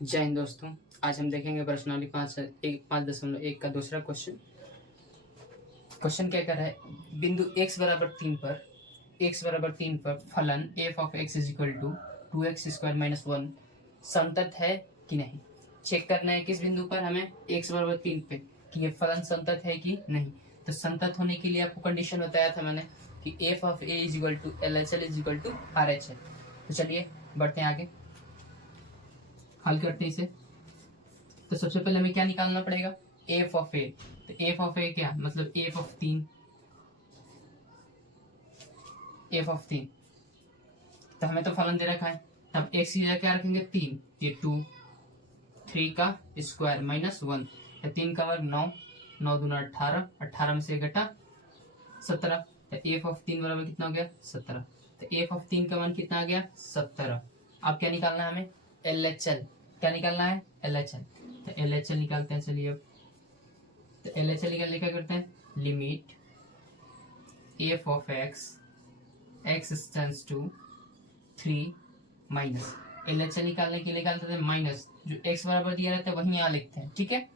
जय हिंद दोस्तों। आज हम देखेंगे प्रश्नावली 5.1 का दूसरा क्वेश्चन। क्वेश्चन क्या कर रहा है, बिंदु x बराबर 3 पर फलन f of x is equal to 2x² - 1 संतत है कि नहीं। चेक करना है किस बिंदु पर, हमें x बराबर 3 पे कि ये फलन संतत है कि नहीं। तो संतत होने के लिए आपको कंडीशन बताया था मैंने कि f of a is equal to LHL is equal to RHL। तो चलिए बढ़ते हैं आगे, हल करते हैं इसे। तो सबसे पहले हमें क्या निकालना पड़ेगा, एफ ऑफ ए। तो एफ ऑफ ए क्या मतलब एफ ऑफ 3, एफ ऑफ 3। तो हमें तो फलन दे रखा है, तब एक्स की जगह क्या रखेंगे 3, ये 2, 3 का स्क्वायर -1, 3 का वर्ग 9, 9 दूना 18, 18 में से एक घटा 17। तो एफ ऑफ 3 बराबर कितना हो गया 17। तो एफ ऑफ 3 का मान कितना आ गया 17। अब क्या निकालना है हमें, एल एच एल। क्या निकालना है, एल एच एल। तो एल एच एल निकालते हैं, चलिए अब। तो एल एच एल निकालने क्या करते हैं, limit F of x tends to 3 minus, l H L निकालने के लिए निकालते थे माइनस, जो एक्स बराबर दिया रहता है वहीं यहाँ लिखते हैं, ठीक है।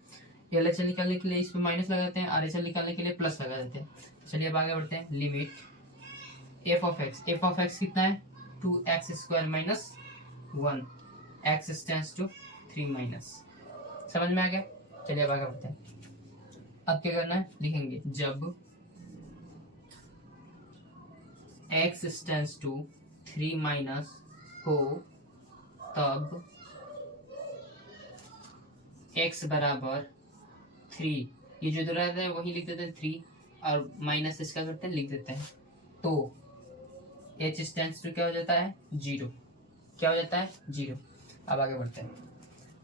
एल एच एल निकालने के लिए इस पर माइनस लगा देते हैं, आर एच एल निकालने के लिए प्लस लगा देते हैं। चलिए अब आगे बढ़ते हैं, लिमिट एफ ऑफ एक्स कितना है 2x² - 1 x tends to 3 minus. समझ में आ गया। चलिए अब आगे बढ़ते हैं। अब क्या करना है, लिखेंगे जब x टेंड्स टू 3 माइनस हो तब x बराबर 3, ये जो दो रहता है वही लिख देते हैं 3 और माइनस इसका करते हैं लिख देते हैं। तो h टेंड्स टू क्या हो जाता है 0, क्या हो जाता है 0। अब आगे बढ़ते हैं।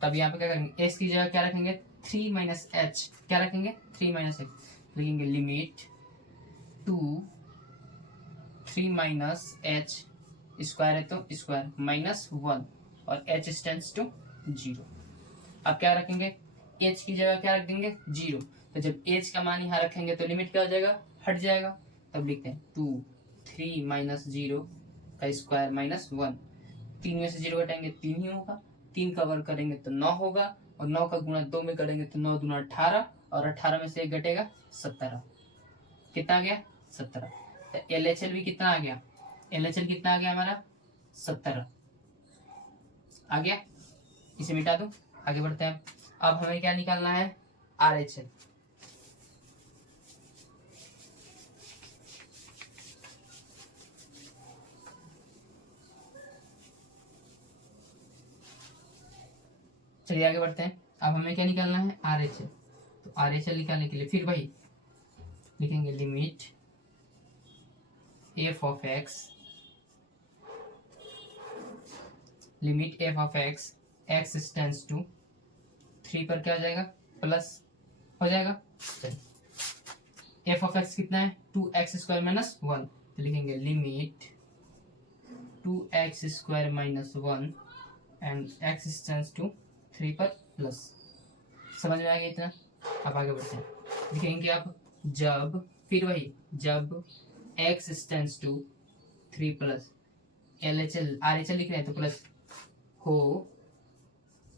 तब यहाँ पे क्या करेंगे, s की जगह क्या रखेंगे 3 माइनस h, क्या रखेंगे 3 माइनस h, लिखेंगे लिमिट 2 3 माइनस h स्क्वायर है तो स्क्वायर -1 और h स्टैंड्स टू 0। अब क्या रखेंगे, h की जगह क्या रख देंगे 0। तो जब h का मान यहाँ रखेंगे तो लिमिट क्या हो जाएगा, हट जाएगा। तब लिखते हैं 2 3 माइनस 0 का स्क्वायर -1, 3 में से 0 घटाएंगे 3 ही होगा, 3 का वर्ग करेंगे तो 9 होगा, और 9 का गुणा 2 में करेंगे तो 9 दूना 18, और 18 में से 1 घटेगा 17। कितना आ गया 17। तो एल एच एल भी कितना आ गया, एल एच एल कितना आ गया हमारा 17 आ गया। इसे मिटा दो, आगे बढ़ते हैं। अब हमें क्या निकालना है, आर एच एल। चलिए आगे बढ़ते हैं। अब हमें क्या निकालना है, आर एच एल। तो आर एच एल निकालने के लिए फिर वही लिखेंगे limit F of x, limit F of x x tends to 3 पर क्या हो जाएगा प्लस हो जाएगा। एफ ऑफ एक्स कितना है 2x² - 1, तो लिखेंगे limit 2x² - 1 and x tends to 3 पर प्लस। समझ में आ गया इतना। अब आगे बढ़ते हैं, लिखेंगे कि आप जब फिर वही जब x tends to 3 plus, l H l r H l लिख रहे हैं तो प्लस हो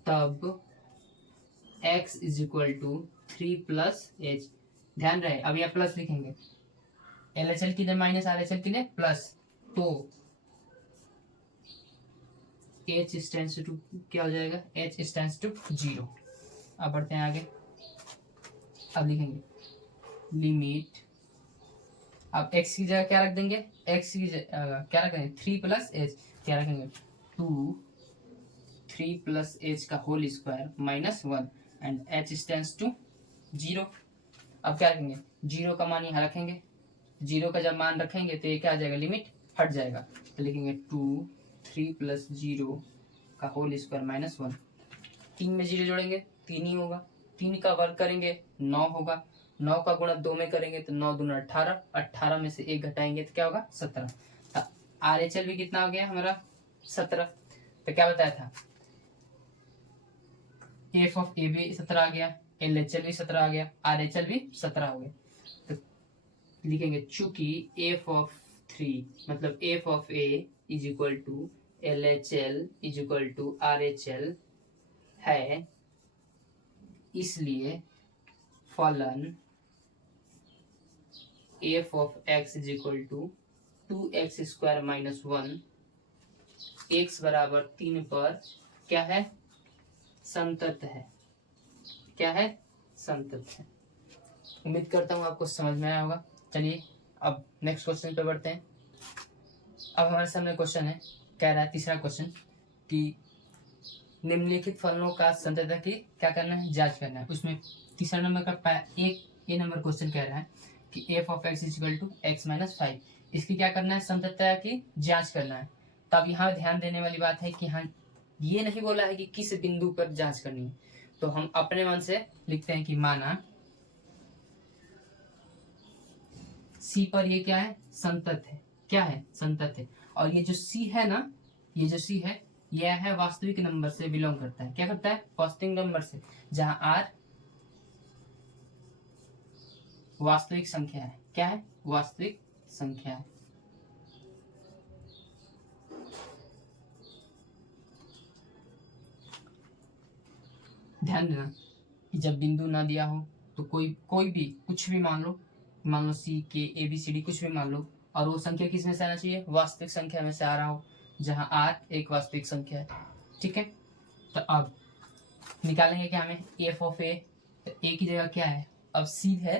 तब x is equal to 3 plus h। ध्यान रहे अब यहाँ प्लस लिखेंगे, एल एच एल के लिए माइनस, आर एच एल के लिए प्लस, तो h स्टैंड्स टू क्या हो जाएगा, h स्टैंड्स टू 0। अब बढ़ते हैं आगे। अब लिखेंगे लिमिट, अब x की जगह क्या रख देंगे, x की जगह क्या रखेंगे 3 प्लस h, क्या रखेंगे 2 3 प्लस h का whole square -1 and h tends to 0। अब क्या रखेंगे 0 का मान यहाँ रखेंगे, 0 का जब मान रखेंगे तो ये क्या आ जाएगा, लिमिट हट जाएगा। तो लिखेंगे 2 3 प्लस 0 का होल स्क्वायर -1, 3 में 0 जोड़ेंगे 3 ही होगा, 3 का वर्ग करेंगे 9 होगा, 9 का गुणा 2 में करेंगे तो 9 दूना 18, 18 में से 1 घटाएंगे तो क्या होगा 17। तो आर एच एल भी कितना हो गया हमारा 17। तो क्या बताया था, एफ ऑफ ए भी 17 आ गया, एल एच एल भी 17 आ गया, आर एच एल भी 17 हो गया। तो लिखेंगे चूंकि एफ ऑफ 3 मतलब f of a is equal to l H l is equal to r H l है, इसलिए फलन f of x is equal to 2x² minus 1 x बराबर 3 पर क्या है, संतत है। क्या है, संतत है। उम्मीद करता हूँ आपको समझ में आया होगा। चलिए अब नेक्स्ट क्वेश्चन पे बढ़ते हैं। अब हमारे सामने क्वेश्चन है, कह रहा है तीसरा क्वेश्चन कि निम्नलिखित फलनों का संततता की क्या करना है, जांच करना है। उसमें तीसरा नंबर का एक ए नंबर क्वेश्चन कह रहा है कि f of x equal to x minus 5, इसकी क्या करना है, संततता की जांच करना है। तो अब यहाँ ध्यान देने वाली बात है कि हाँ, ये नहीं बोला है कि किस बिंदु पर जांच करनी है, तो हम अपने मन से लिखते हैं कि माना सी पर ये क्या है, संतत है। क्या है, संतत है। और ये जो सी है ना, ये जो सी है यह है वास्तविक नंबर से बिलोंग करता है। क्या करता है, वास्तविक नंबर से, जहां आर वास्तविक संख्या है। क्या है, वास्तविक संख्या है। ध्यान देना कि जब बिंदु ना दिया हो तो कोई भी कुछ भी मान लो सी के ए बी सी डी कुछ भी मान लो, और वो संख्या किस में से आना चाहिए, वास्तविक संख्या में से आ रहा हो, जहां आर एक वास्तविक संख्या है। ठीक है, तो अब निकालेंगे क्या हमें, एफ ऑफ ए। तो ए की जगह क्या है, अब सी है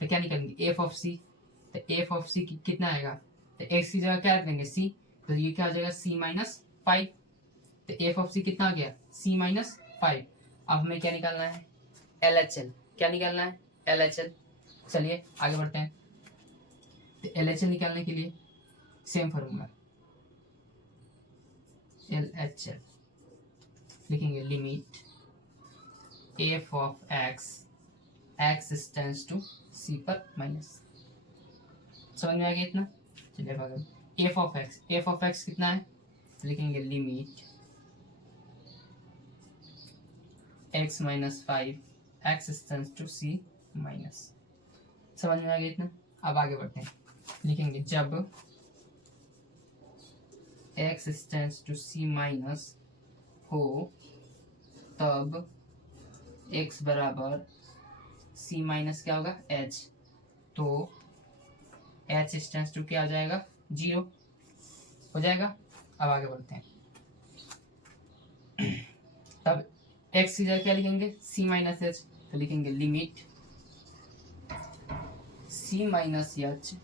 तो क्या निकालेंगे, एफ ऑफ सी। तो एफ ऑफ सी कितना आएगा, तो एक्स की जगह क्या रख देंगे, सी। तो ये क्या हो जाएगा, सी माइनस 5। तो एफ ऑफ सी कितना हो गया, सी माइनस 5। अब हमें क्या निकालना है, एल एच एल। क्या निकालना है, एल एच एल। चलिए आगे बढ़ते हैं। तो एल एच एल निकालने के लिए same formula, L H L लिखेंगे, limit F of x, x tends to C पर माइनस। समझ में आ गया इतना। चलिए भाग, F of x, F of x कितना है, लिखेंगे limit X minus 5, x tends to C minus. समझ में आ गया इतना। अब आगे बढ़ते हैं, लिखेंगे जब x tends to C minus हो तब x बराबर c माइनस क्या होगा, h। तो h टेंड्स टू क्या हो जाएगा, 0 हो जाएगा। अब आगे बढ़ते हैं, तब x की जगह क्या लिखेंगे, c माइनस h। तो लिखेंगे लिमिट c माइनस h,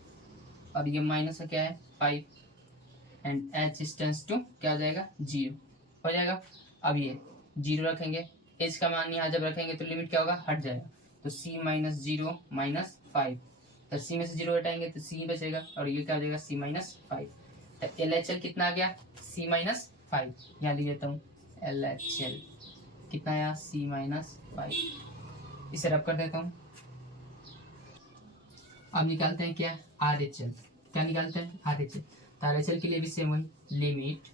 और ये माइनस क्या है 5, एंड h टेंड्स टू क्या हो जाएगा, 0 हो जाएगा। अब ये 0 रखेंगे, h का मान यहाँ जब रखेंगे तो लिमिट क्या होगा, हट जाएगा। तो c माइनस 0 माइनस 5, तो c में से 0 हटाएंगे तो c बचेगा, और ये क्या हो जाएगा, c माइनस 5। तो एल एच एल कितना आ गया, c माइनस 5। यहाँ लिख देता हूँ, एल एच एल कितना आया, c माइनस 5। इसे रब कर देता हूँ। अब निकालते हैं क्या, आर एच एल। क्या निकालते हैं, आर एच एल। तो आर एच एल के लिए भी सेम वही, limit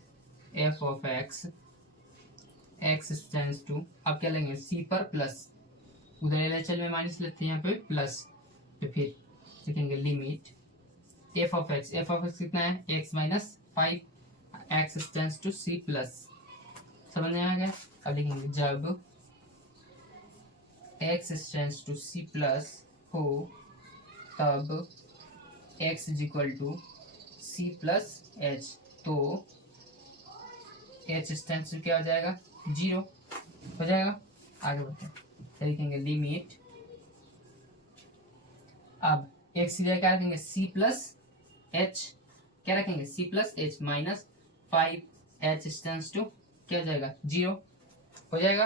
F of x, x tends to, अब क्या लेंगे, सी पर प्लस, उधर एल एच एल में माइनस लेते हैं, यहाँ पे प्लस। तो फिर लिखेंगे limit F of x, F of x कितना है, x minus 5, x tends to c plus. समझ में आ गया। अब लिखेंगे जब x tends to c plus हो तब x is equal to c plus h. तो एच टेंड्स टू क्या हो जाएगा, 0 हो जाएगा। आगे बढ़ते हैं, तो लिखेंगे लिमिट, अब एक्स की जगह क्या रखेंगे, सी प्लस एच। क्या रखेंगे, c plus h minus 5, h tends to क्या हो जाएगा, 0 हो जाएगा।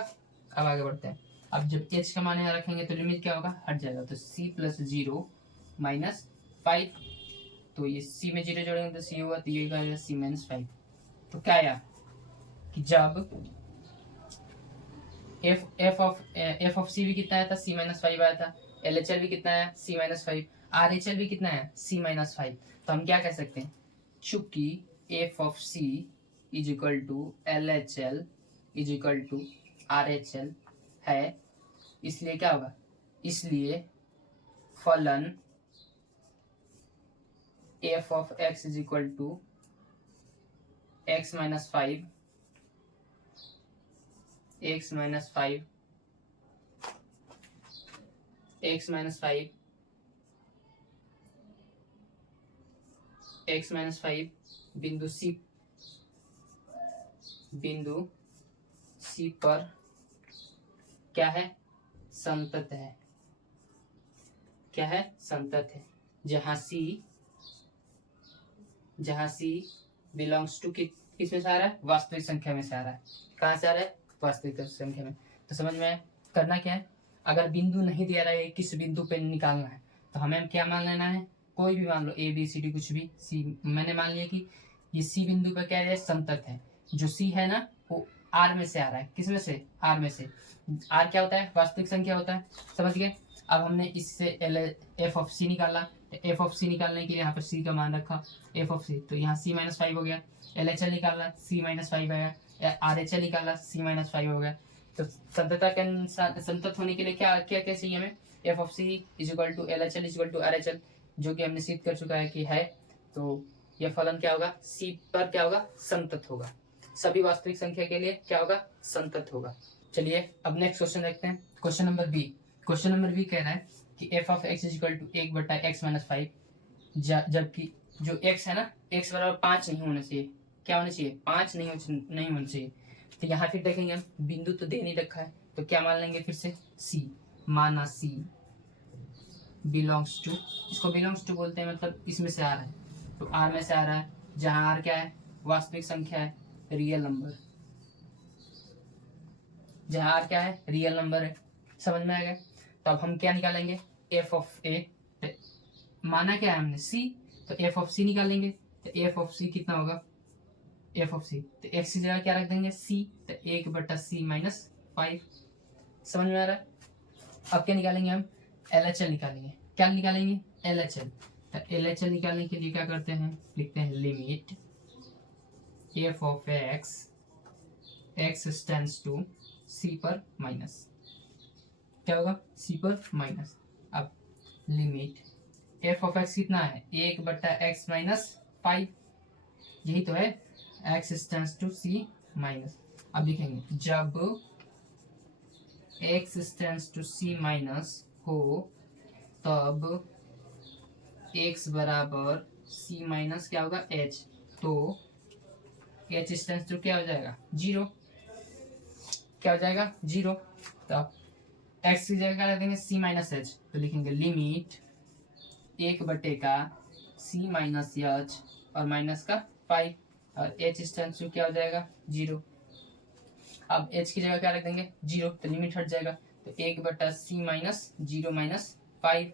अब आगे बढ़ते हैं, अब जब एच का मान यहाँ रखेंगे तो लिमिट क्या होगा, हट जाएगा। तो सी प्लस 0 माइनस 5, तो ये सी में 0 जोड़ेंगे तो सी होगा, तो ये क्या होगा, सी माइनस 5। तो क्या आया कि जब एफ ऑफ सी भी कितना आया था, सी माइनस 5 आया था, एल एच एल भी कितना है, सी माइनस 5, आर एच एल भी कितना है, सी माइनस 5। तो हम क्या कह सकते हैं, चूंकि f of c is equal to l H l is equal to r H l है, इसलिए क्या होगा, इसलिए फलन f of x is equal to x minus 5, x minus five x minus five x minus five बिंदु c पर क्या है, संतत है। क्या है, संतत है। जहां सी बिलोंग्स टू किस में से आ रहा है, वास्तविक संख्या में से आ रहा है। कहाँ से आ रहा है, वास्तविक संख्या में। तो समझ में करना क्या है, अगर बिंदु नहीं दिया रहा है, किस बिंदु पे निकालना है, तो हमें क्या मान लेना है, कोई भी मान लो, ए बी सी डी कुछ भी। सी मैंने मान लिया कि ये सी बिंदु पे क्या है, संतत है। जो सी है ना वो आर में से आ रहा है। किस में से, आर में से। आर क्या होता है, वास्तविक संख्या होता है। समझ गए। अब हमने इससे एफ ऑफ सी निकाला। एफ ऑफ सी निकालने के लिए यहाँ पर सी का मान रखा, एफ ऑफ सी। तो यहाँ सी माइनस फाइव हो गया। एल एच एल निकाला, सी माइनस फाइव आया। आर एच एल निकाला, सी माइनस फाइव हो गया। तो संततता के अनुसार, संतत होने के लिए क्या क्या क्या चाहिए हमें, f of c is equal to l H l is equal to r H l, जो कि हमने सिद्ध कर चुका है कि है। तो यह फलन क्या होगा, सी पर क्या होगा, संतत होगा। सभी वास्तविक संख्या के लिए क्या होगा, संतत होगा। चलिए अब नेक्स्ट क्वेश्चन देखते हैं। Question number b. Question number b कह रहा है कि f of x is equal to एक बटा एक्स माइनस फाइव, जबकि जो एक्स है ना, एक्स बराबर 5 नहीं होना चाहिए। क्या होना चाहिए, 5 नहीं होना चाहिए। तो यहाँ फिर देखेंगे हम, बिंदु तो दे नहीं रखा है, तो क्या मान लेंगे फिर से, सी। माना सी बिलोंग्स टू, इसको बिलोंग्स टू बोलते हैं, मतलब इसमें से आ रहा है। तो आर में से आ रहा है, जहां आर क्या है, वास्तविक संख्या है, रियल नंबर। जहां आर क्या है, रियल नंबर है। समझ में आ गया। तो अब हम क्या निकालेंगे, एफ ऑफ ए। माना क्या है हमने, सी, तो एफ ऑफ सी निकालेंगे। तो एफ ऑफ सी कितना होगा, एफ ऑफ सी, तो एक्स की जगह क्या रख देंगे, सी। तो एक बटा सी माइनस फाइव। समझ में आ रहा है। अब क्या निकालेंगे हम, एल एच एल निकालेंगे। क्या निकालेंगे, एल एच एल। तो एल एच एल निकालने के लिए क्या करते हैं, लिखते हैं limit F of x, x tends to C पर माइनस, क्या होगा, सी पर माइनस। अब लिमिट एफ ऑफ एक्स कितना है, एक बटा एक्स माइनस फाइव, यही तो है, x tends to C minus. अब लिखेंगे जब x tends to C minus हो तब एक्स बराबर सी माइनस क्या होगा, एच। तो एच टेंड्स टू क्या हो जाएगा, जीरो। क्या हो जाएगा, जीरो। तो एक्स की जगह क्या रख देंगे, सी माइनस एच। तो लिखेंगे लिमिट एक बटे का सी माइनस एच और माइनस का फाइव, और एच टेंड्स टू क्या हो जाएगा, जीरो। अब एच की जगह क्या रख देंगे, जीरो, तो लिमिट हट जाएगा। तो एक बटा सी माइनस जीरो माइनस फाइव,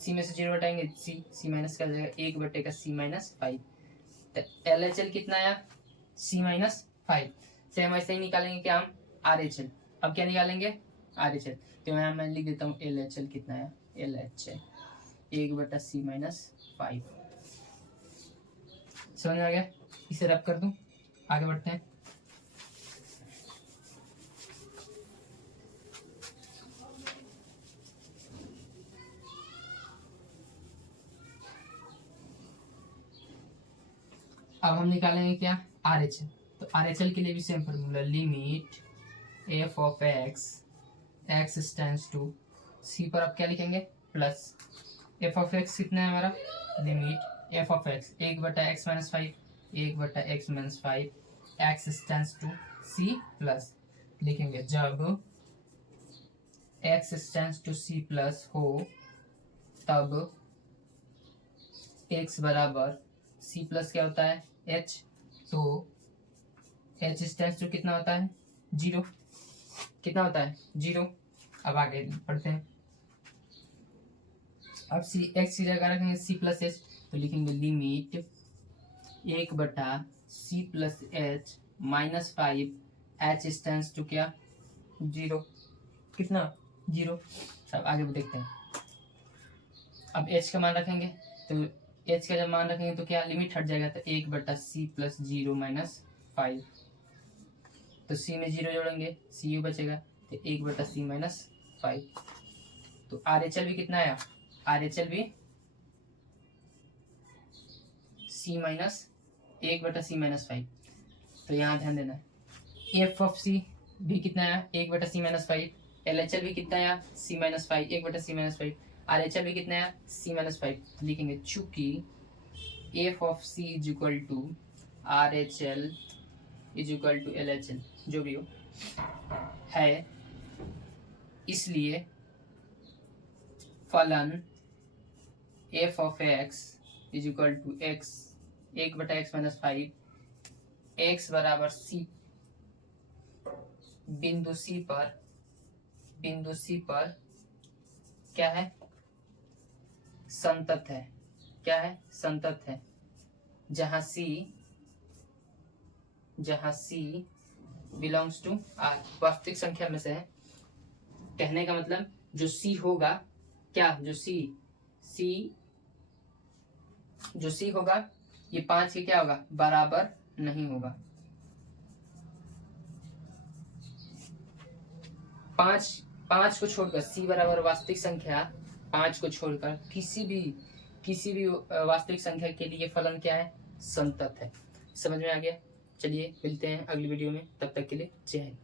सी में से जीरो हटाएंगे, सी माइनस का जाएगा, एक बटे का सी माइनस फाइव। तो एल एच एल कितना आया, सी माइनस फाइव। सेम ऐसे ही निकालेंगे क्या हम, आर एच एल। अब क्या निकालेंगे, आर एच एल। तो यहाँ मैं लिख देता हूँ एल एच एल कितना है, एल एच एल एक बटा सी माइनस फाइव। समझ में आ गया। इसे रब कर दूं, आगे बढ़ते हैं। अब हम निकालेंगे क्या, आर एच एल। तो आर एच एल के लिए भी same formula, limit F of x, x tends to C पर अब क्या लिखेंगे, प्लस एफ ऑफ एक्स कितना है हमारा, लिमिट एफ ऑफ एक्स एक बटा एक्स माइनस फाइव, एक बटा x minus five, x tends to c plus, लिखेंगे जब x tends to c plus हो तब एक्स बराबर सी प्लस क्या होता है, एच। तो एच टेंड्स टू कितना होता है, जीरो। कितना होता है, जीरो। अब आगे पढ़ते हैं। अब सी एक्स की जगह रखेंगे सी प्लस एच, तो लिखेंगे लिमिट एक बटा c plus h minus five, h tends to क्या, जीरो। कितना, जीरो। अब आगे देखते हैं। अब एच का मान रखेंगे, तो एच का जब मान रखेंगे तो क्या लिमिट हट जाएगा, तो एक बटा c plus zero minus five. तो सी में जीरो जोड़ेंगे, सी यू बचेगा, तो एक बटा सी माइनस फाइव। तो आर एच एल भी कितना आया, आर एच एल भी सी माइनस एक बटा सी माइनस फाइव। तो यहाँ ध्यान देना है, एफ ऑफ सी भी कितना है 1/c-5, LHL भी कितना है c-5, 1/c-5, RHL भी कितना है c-5। लिखेंगे चूंकि f of c is equal to RHL is equal to LHL, जो भी हो है, इसलिए फलन f of x is equal to x 1/x-5, x बराबर c, बिंदु C पर क्या है संतत है, क्या है संतत है, जहां C बिलोंग्स टू R, वास्तविक संख्या में से है। कहने का मतलब जो C होगा, क्या जो C होगा ये 5 के क्या होगा बराबर नहीं होगा। 5 को छोड़कर C बराबर वास्तविक संख्या 5 को छोड़कर किसी भी वास्तविक संख्या के लिए फलन क्या है संतत है। समझ में आ गया? चलिए मिलते हैं अगली वीडियो में, तब तक के लिए जय हिंद।